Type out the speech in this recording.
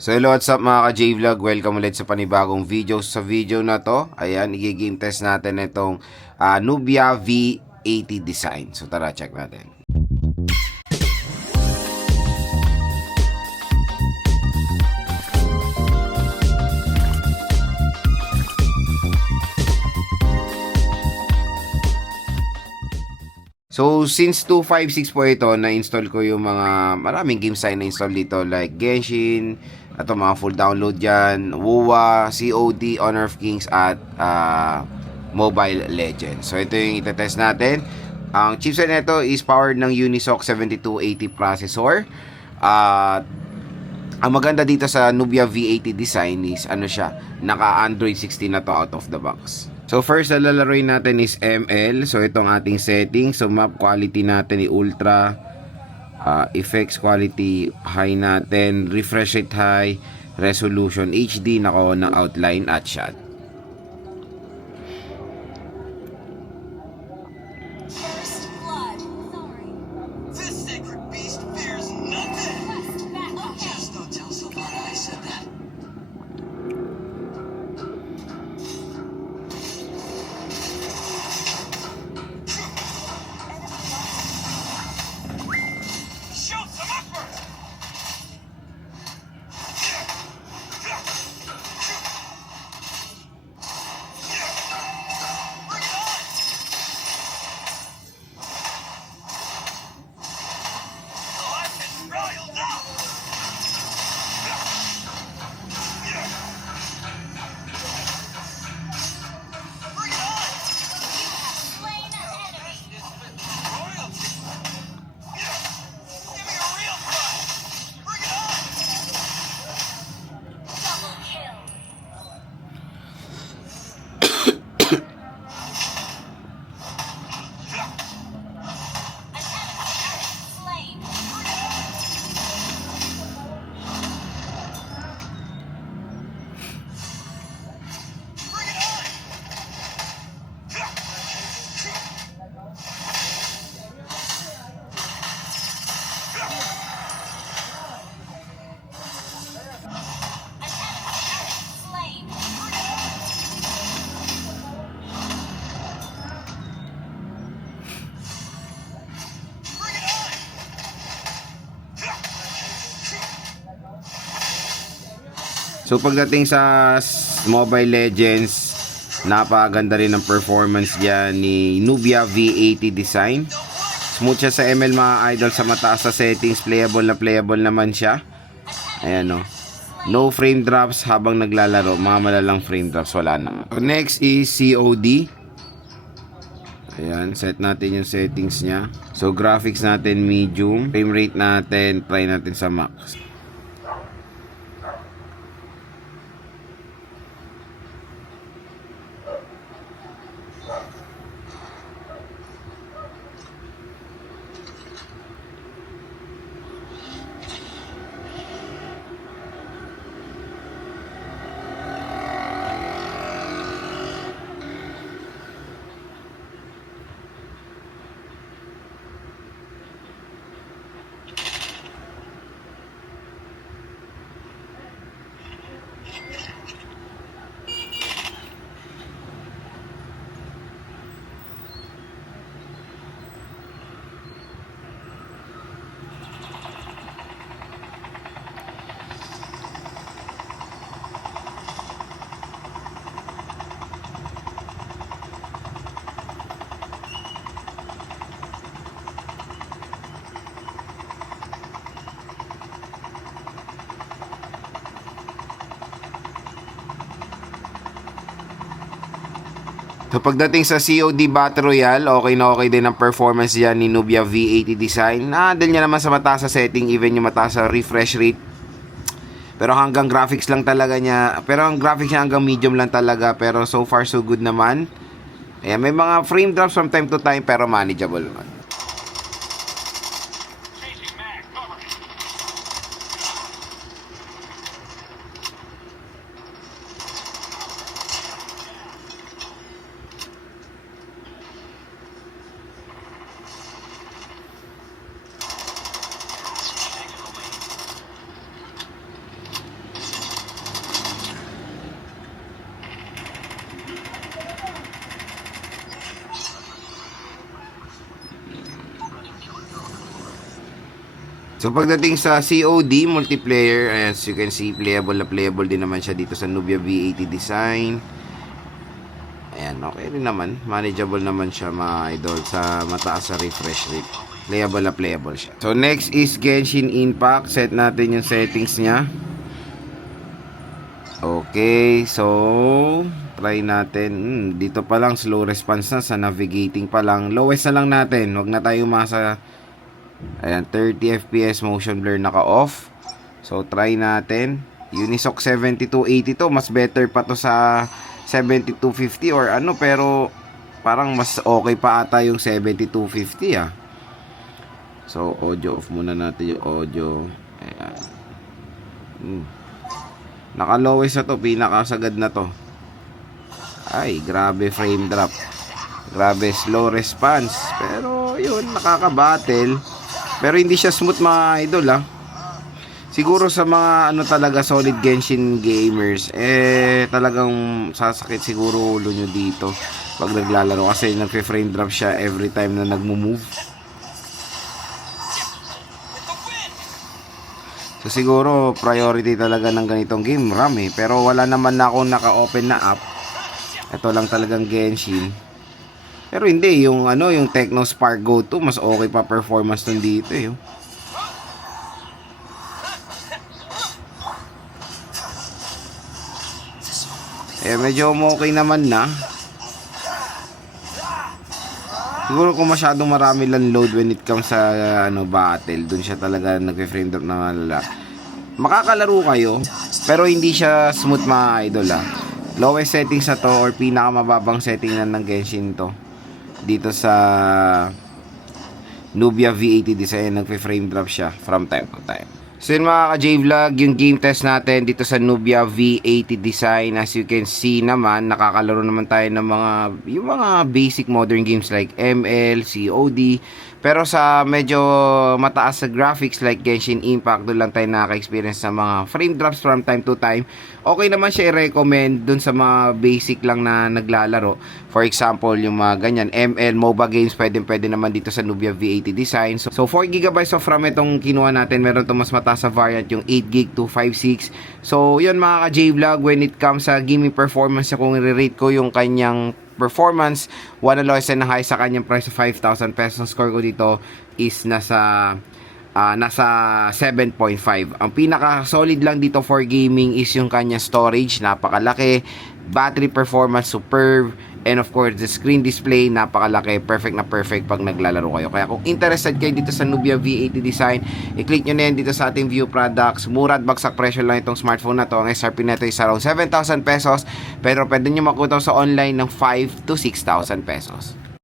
So hello, what's up mga ka-J-Vlog? Welcome ulit sa panibagong video. Sa video na to, ayan, i-game test natin itong Nubia V80 design. So tara, check natin. So since 256 po ito, na-install ko yung maraming games tayo na-install dito like Genshin, ato mga full download dyan, WoWA, COD, Honor of Kings at Mobile Legends. So ito yung itetest natin. Ang chipset nito is powered ng Unisoc 7280 processor. At ang maganda dito sa Nubia V80 design is naka Android 16 na to out of the box. So first na lalaroin natin is ML. So itong ating settings. So map quality natin i ultra, effects quality high natin, refresh rate high, resolution HD, naka ng outline at shot. So pagdating sa Mobile Legends, napakaganda rin ng performance diyan ni Nubia V80 design. Smooth siya sa ML mga idol, sa mataas sa settings, playable naman siya. Ayan o. No frame drops habang naglalaro, mga malalang frame drops wala na. Next is COD. Ayan, set natin yung settings niya. So graphics natin medium, frame rate natin try natin sa max. So pagdating sa COD Battle Royale, okay na okay din ang performance diyan ni Nubia V80 design. Na-handle niya naman sa mataas sa setting, even yung mataas sa refresh rate. Pero hanggang graphics lang talaga niya. Pero ang graphics niya hanggang medium lang talaga. Pero so far so good naman. Ayan, may mga frame drops from time to time pero manageable naman. So pagdating sa COD multiplayer, as you can see, playable na playable din naman siya dito sa Nubia V80 design. Ayan, okay rin naman. Manageable naman siya mga idol sa mataas sa refresh rate. Playable na playable siya. So next is Genshin Impact. Set natin yung settings niya. Okay, so try natin. Dito pa lang slow response na, sa navigating pa lang. Lowest na lang natin. Huwag na tayo masa. Ayan, 30 FPS motion blur naka-off. So try natin. Unisoc 7280 to, mas better pa to sa 7250 or ano, pero parang mas okay pa ata yung 7250 ah. So audio off muna natin yung audio. Ayan. Naka-lowest na to, pinakasagad na to. Ay, grabe frame drop. Grabe slow response. Pero yun, nakaka-battle. Pero hindi siya smooth mga idol ah. Siguro sa mga ano talaga solid Genshin gamers, talagang sasakit siguro ulo nyo dito pag naglalaro kasi nagfe-frame drop siya every time na nagmo-move. So siguro priority talaga ng ganitong game RAM pero wala naman na akong naka-open na app. Ito lang talagang Genshin. Pero hindi yung ano, yung Tecno Spark Go 2 mas okay pa performance nun dito eh. Medyo okay naman na. Siguro kung masyadong marami lang load when it comes sa battle, dun siya talaga nagfe-frame drop na malala. Makakalaro kayo, pero hindi siya smooth mga idol ah. Lowest settings na to or pinakamababang setting na ng Genshin to. Dito sa Nubia V80 design, nagpe-frame drop siya from time to time. So yun mga ka-J-Vlog, yung game test natin dito sa Nubia V80 design. As you can see naman, nakakalaro naman tayo ng yung mga basic modern games like ML, COD. Pero sa medyo mataas sa graphics like Genshin Impact, doon lang tayo nakaka-experience sa mga frame drops from time to time. Okay naman siya i-recommend doon sa mga basic lang na naglalaro. For example, yung mga ganyan, ML, MOBA games, pwede naman dito sa Nubia V80 design. So 4GB of RAM itong kinuha natin. Meron itong mas mataas sa variant, yung 8GB to 56. So yun mga ka-J-Vlog, when it comes sa gaming performance, kung i-rate ko yung kanyang performance, one lowest and high sa kanyang price of 5,000 pesos. Score ko dito is nasa 7.5. Ang pinaka solid lang dito for gaming is yung kanya storage, napakalaki, battery performance superb, and of course the screen display napakalaki, perfect na perfect pag naglalaro kayo. Kaya kung interested kayo dito sa Nubia V80 design, i-click nyo na yan dito sa ating view products. Mura at bagsak presyo lang itong smartphone na to. Ang SRP nito is around 7,000 pesos, pero pwede nyo makuha sa online ng 5 to 6,000 pesos.